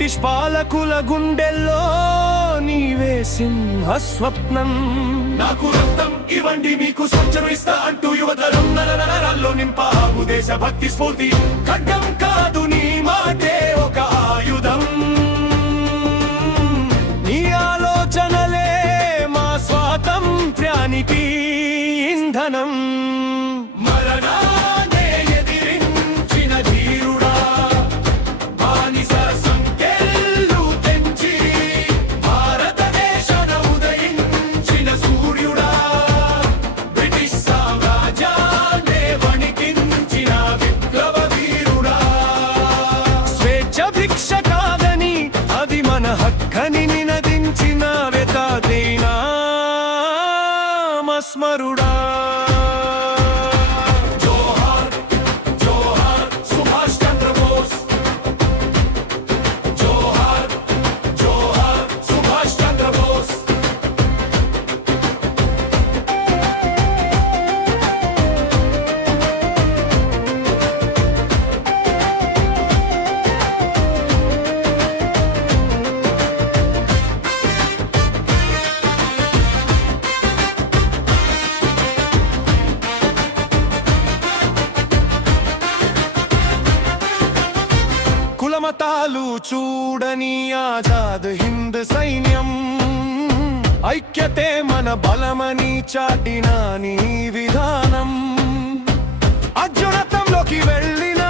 British పాలకుల గుండెల్లో నీవే సింహస్వప్నం. నాకు రక్తం ఇవ్వండి మీకు స్వచ్ఛను ఇస్తా అంటూ యువతరం నరనరాల్లో నింపావు దేశభక్తి స్ఫూర్తి. ఖడ్గం కాదు నీ మాటే ఒక ఆయుధం, నీ ఆలోచనలే మా స్వాతంత్ర్యానికి ఇంధనం. మరణాన్ని ఎదిరించిన ధీరుడా, బానిస సంకెళ్ళు తెంచి భారతదేశన ఉదయించిన సూర్యుడా, బ్రిటిష్ సామ్రాజ్యాన్ని వణికించిన విప్లవ వీరుడా. స్వేచ్ఛ భిక్ష కాదని అది మన హక్కని నినదించిన వెతాదైనా మస్మరుడా. కులమతాలు చూడని ఆజాద్ హింద్ సైన్యం, ఐక్యతే మన బలమని చాటిన నీ విధానం. అర్జునతంలోకి వెళ్ళిన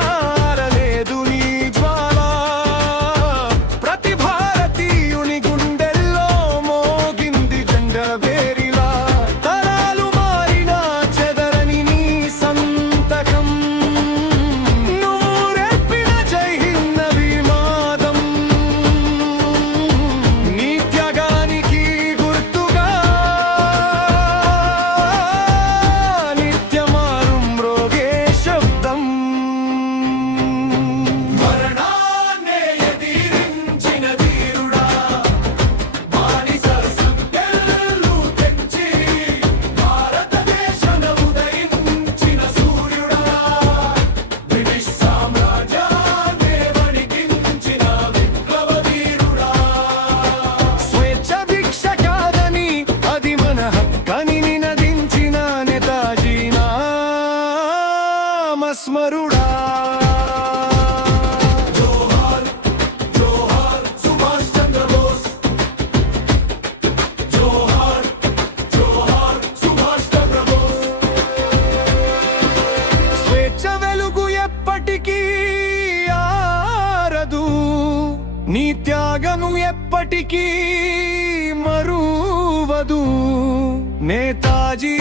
ఆరలేదు నీ జ్వాల, ప్రతి భారతీయుని గుండెల్లో మోగింది జెండర్ వేరిలా. తరాలు మారిన చెదరని నీ సంతకం, మస్మరుడా. జోహార్ జోహార్ సుభాష్ చంద్ర బోస్, జోహార్ జోహార్ సుభాష్ చంద్ర బోస్. స్వేచ్ఛ వెలుగు ఎప్పటికీ ఆరదు, నీ త్యాగము ఎప్పటికీ మరువదు. నేతాజీ